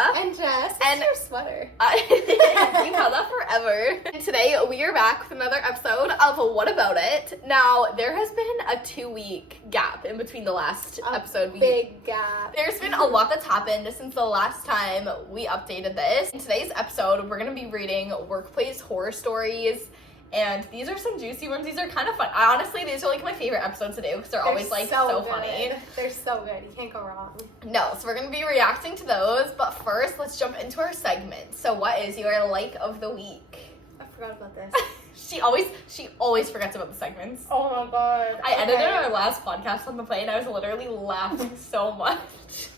Lydia. And Jess. It's your sweater. You've had that forever. And today we are back with another episode of What About It? Now, there has been a 2-week gap in between the last episode. Big gap. There's been a lot that's happened since the last time we updated this. In today's episode, we're going to be reading workplace horror stories. And these are some juicy ones. These are kind of fun. Honestly, these are like my favorite episodes to do because they're always like so funny. They're so good. You can't go wrong. No, so we're going to be reacting to those. But first, let's jump into our segment. So what is your like of the week? I forgot about this. She always forgets about the segments. Oh my god. I edited our last podcast on the plane. I was literally laughing so much.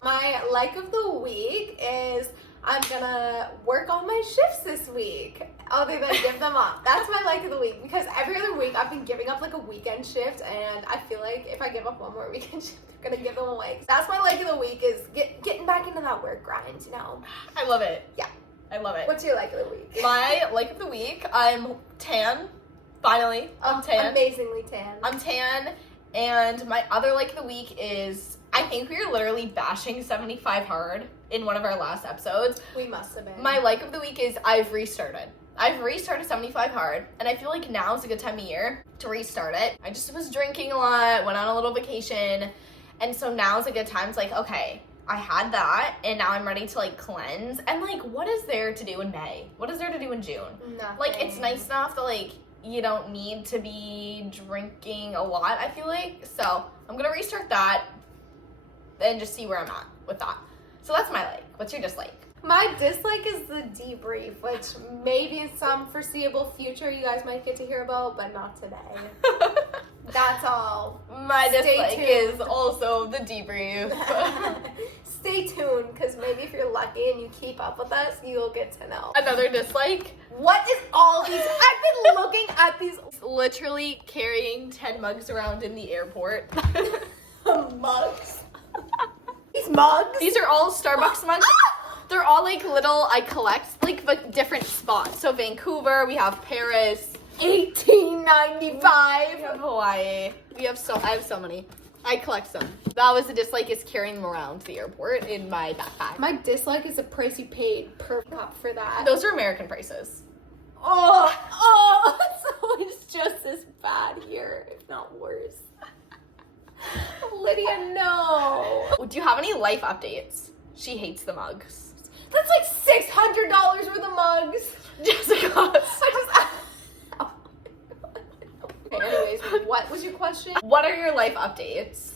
My like of the week is I'm gonna work on my shifts this week, other than give them up. That's my like of the week, because every other week I've been giving up like a weekend shift, and I feel like if I give up one more weekend shift, they're gonna give them away. That's my like of the week, is getting back into that work grind, you know? I love it. Yeah. I love it. What's your like of the week? My like of the week, I'm tan. Finally, I'm tan. Amazingly tan. I'm tan, and my other like of the week is I think we were literally bashing 75 hard in one of our last episodes. We must have been. My like of the week is I've restarted 75 hard, and I feel like now is a good time of year to restart it. I just was drinking a lot, went on a little vacation, and so now is a good time. It's like, okay, I had that, and now I'm ready to like cleanse. And like, what is there to do in May? What is there to do in June? Nothing. Like, it's nice enough that like you don't need to be drinking a lot, I feel like. So I'm gonna restart that and just see where I'm at with that. So that's my like. What's your dislike? My dislike is the debrief, which maybe in some foreseeable future you guys might get to hear about, but not today. That's all. My dislike tuned. is also the debrief. Stay tuned, because maybe if you're lucky and you keep up with us, you'll get to know. Another dislike? What is all these? I've been looking at these Literally carrying 10 mugs around in the airport. mugs. These mugs? These are all Starbucks mugs. They're all like little, I collect like but different spots. So Vancouver, we have Paris. $18.95. We have Hawaii. I have so many. I collect them. That was the dislike, is carrying them around the airport in my backpack. My dislike is the price you paid per cup for that. Those are American prices. It's always just as bad here, if not worse. Lydia, no. Do you have any life updates? She hates the mugs. That's like $600 worth of mugs. Jessica. Okay, anyways, what was your question? What are your life updates?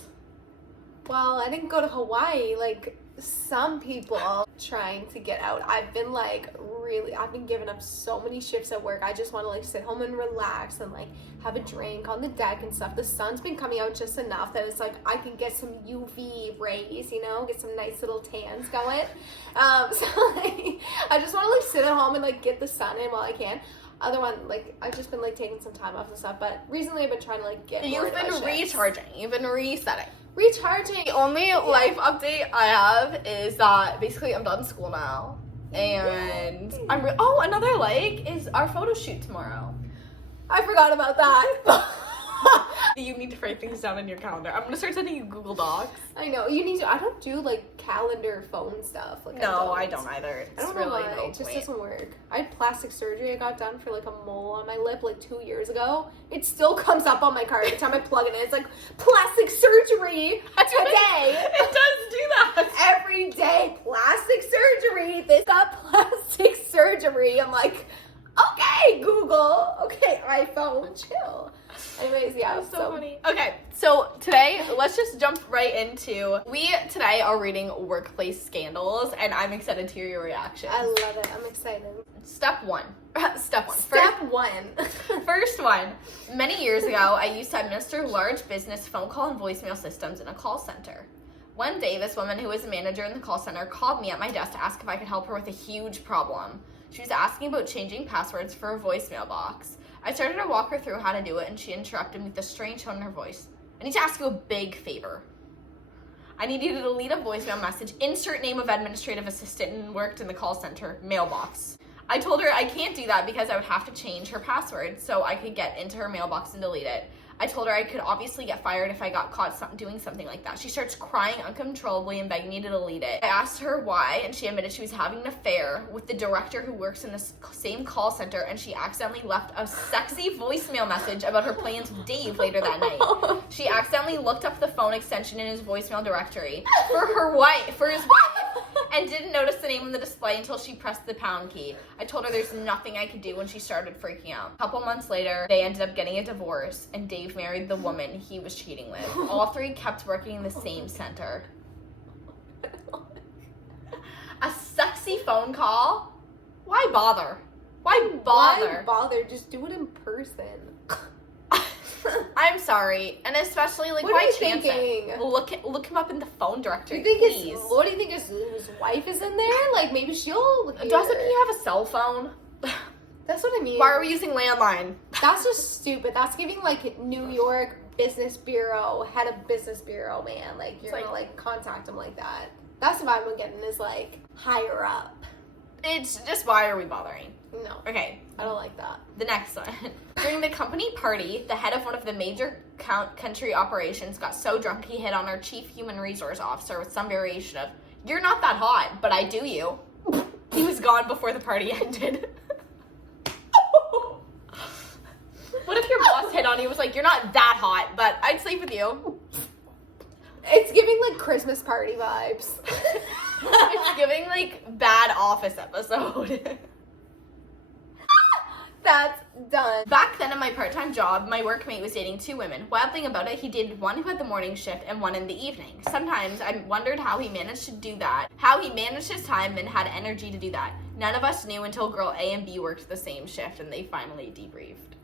Well, I didn't go to Hawaii like some people trying to get out. I've been giving up so many shifts at work. I just want to like sit home and relax and like have a drink on the deck and stuff. The sun's been coming out just enough that it's like I can get some UV rays, you know, get some nice little tans going. So like I just want to like sit at home and like get the sun in while I can. Other one, like, I've just been, like, taking some time off and stuff, but recently I've been trying to, like, get more You've been recharging. You've been resetting. Recharging. The only life update I have is that basically I'm done school now. And another like is our photo shoot tomorrow. I forgot about that. You need to write things down in your calendar. I'm gonna start sending you Google Docs. I know. You need to. I don't do, like, calendar phone stuff. Like, No, I don't either. I don't know why. It just doesn't work. I had plastic surgery I got done for, like, a mole on my lip, like, 2 years ago. It still comes up on my card every time I plug it in. It's like, plastic surgery today. It does do that. Every day, plastic surgery. This got plastic surgery. I'm like, okay, Google. Okay, iPhone, chill. Anyways, yeah, so funny. Okay, so today, let's just jump right into, we today are reading workplace scandals, and I'm excited to hear your reaction. I love it. I'm excited. Step one. First one. Many years ago, I used to administer large business phone call and voicemail systems in a call center. One day, this woman who was a manager in the call center called me at my desk to ask if I could help her with a huge problem. She was asking about changing passwords for a voicemail box. I started to walk her through how to do it, and she interrupted me with a strange tone in her voice. I need to ask you a big favor. I need you to delete a voicemail message, insert name of administrative assistant and worked in the call center, mailbox. I told her I can't do that because I would have to change her password so I could get into her mailbox and delete it. I told her I could obviously get fired if I got caught doing something like that. She starts crying uncontrollably and begging me to delete it. I asked her why, and she admitted she was having an affair with the director who works in the same call center, and she accidentally left a sexy voicemail message about her plans with Dave later that night. She accidentally looked up the phone extension in his voicemail directory for his wife, and didn't notice the name on the display until she pressed the pound key. I told her there's nothing I could do when she started freaking out. A couple months later, they ended up getting a divorce, and Dave married the woman he was cheating with. All three kept working in the same center. A sexy phone call? Why bother? Why bother? Why bother? Just do it in person. I'm sorry, and especially like, what why are you chance thinking? it? Look him up in the phone directory. What do you think his wife is in there? Like maybe she'll. Doesn't he have a cell phone? That's what I mean. Why are we using landline? That's just stupid. That's giving like New York Business Bureau, head of Business Bureau, man. Like you're gonna like contact him like that. That's the vibe I'm getting is like higher up. It's just, why are we bothering? No. Okay. I don't like that. The next one. During the company party, the head of one of the major country operations got so drunk he hit on our chief human resource officer with some variation of, "You're not that hot, but I do you." He was gone before the party ended. What if your boss hit on you and was like, "You're not that hot, but I'd sleep with you"? It's giving like Christmas party vibes. It's giving like bad Office episode. That's done. Back then in my part-time job, my workmate was dating two women. Wild thing about it, he dated one who had the morning shift and one in the evening. Sometimes I wondered how he managed to do that, how he managed his time and had energy to do that. None of us knew until girl A and B worked the same shift and they finally debriefed.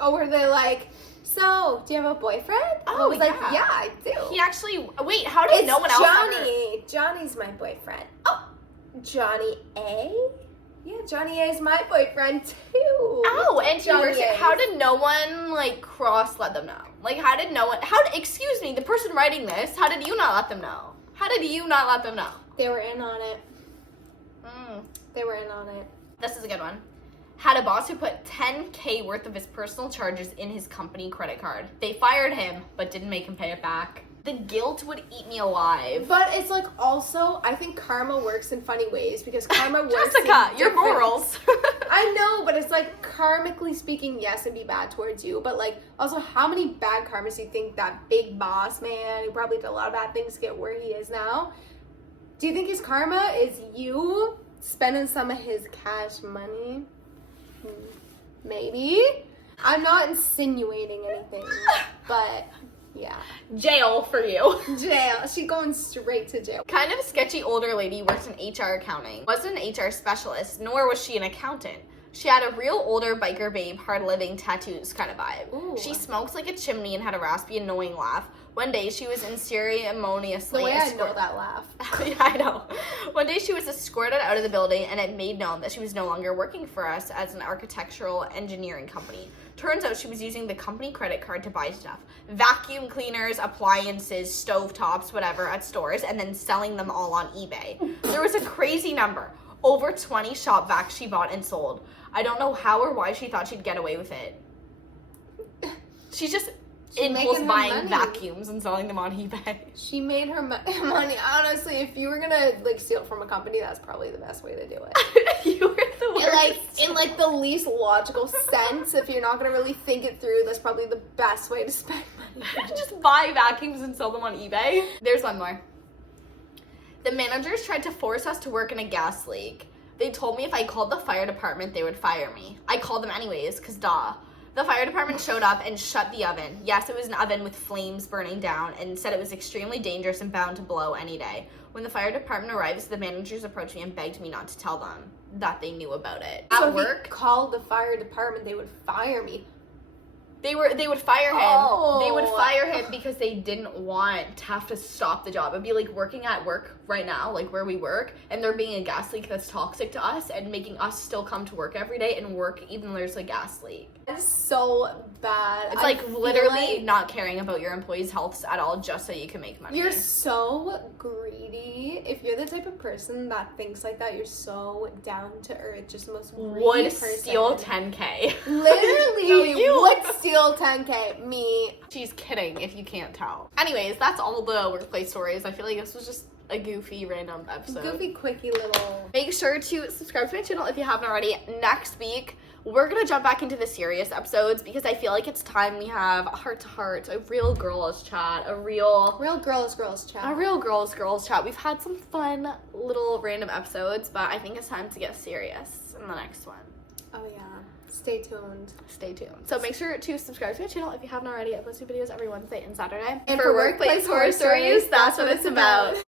Oh, were they like, "So, do you have a boyfriend?" Oh, I was like, yeah. "Yeah, I do." He actually, wait, how did no one else Johnny. Johnny's my boyfriend. Oh, Johnny A? Yeah, Johnny A is my boyfriend too. Oh, and Johnny A. how did no one like let them know? Like, excuse me, the person writing this, how did you not let them know? How did you not let them know? They were in on it. They were in on it. This is a good one. Had a boss who put $10,000 worth of his personal charges in his company credit card. They fired him, but didn't make him pay it back. The guilt would eat me alive. But it's like also, I think karma works in funny ways because karma works Jessica, in your morals. I know, but it's like karmically speaking, yes, it'd be bad towards you. But like, also, how many bad karmas do you think that big boss man who probably did a lot of bad things to get where he is now? Do you think his karma is you spending some of his cash money? Maybe. I'm not insinuating anything, but yeah. Jail for you. Jail. She's going straight to jail. Kind of sketchy older lady worked in HR accounting. Wasn't an HR specialist, nor was she an accountant. She had a real older biker babe, hard living, tattoos kind of vibe. Ooh. She smoked like a chimney and had a raspy, annoying laugh. One day she was unceremoniously The way I know that laugh. Yeah, I know. One day she was escorted out of the building and it made known that she was no longer working for us as an architectural engineering company. Turns out she was using the company credit card to buy stuff. Vacuum cleaners, appliances, stovetops, whatever, at stores, and then selling them all on eBay. There was a crazy number. Over 20 shop vacs she bought and sold. I don't know how or why she thought she'd get away with it. She's just impulse buying vacuums and selling them on eBay. She made her money. Honestly, if you were gonna like steal from a company, that's probably the best way to do it. You were the worst. In like the least logical sense, if you're not gonna really think it through, that's probably the best way to spend money. Just buy vacuums and sell them on eBay. There's one more. The managers tried to force us to work in a gas leak. They told me if I called the fire department, they would fire me. I called them anyways, cause duh. The fire department showed up and shut the oven. Yes, it was an oven with flames burning down and said it was extremely dangerous and bound to blow any day. When the fire department arrives, the managers approached me and begged me not to tell them that they knew about it. So At work, if you called the fire department, they would fire me. They would fire him. Oh. They would fire him because they didn't want to have to stop the job. It'd be like working at work right now, like where we work, and there being a gas leak that's toxic to us and making us still come to work every day and work even though there's a gas leak. It's so bad. It's like literally not caring about your employees' health at all just so you can make money. You're so greedy honestly, if you're the type of person that thinks like that, you're so down to earth, just the most Would person. steal 10K. Literally, No, you would steal 10K. Me. She's kidding, if you can't tell. Anyways, that's all the workplace stories. I feel like this was just a goofy, random episode. Goofy, quickie little. Make sure to subscribe to my channel if you haven't already. Next week, we're gonna jump back into the serious episodes because I feel like it's time we have a heart-to-heart, a real girls chat, a real girls chat. A real girls chat. We've had some fun little random episodes, but I think it's time to get serious in the next one. Oh yeah. Stay tuned. Stay tuned. So make sure to subscribe to my channel if you haven't already. I post new videos every Wednesday and Saturday. And for workplace horror stories, that's what it's about.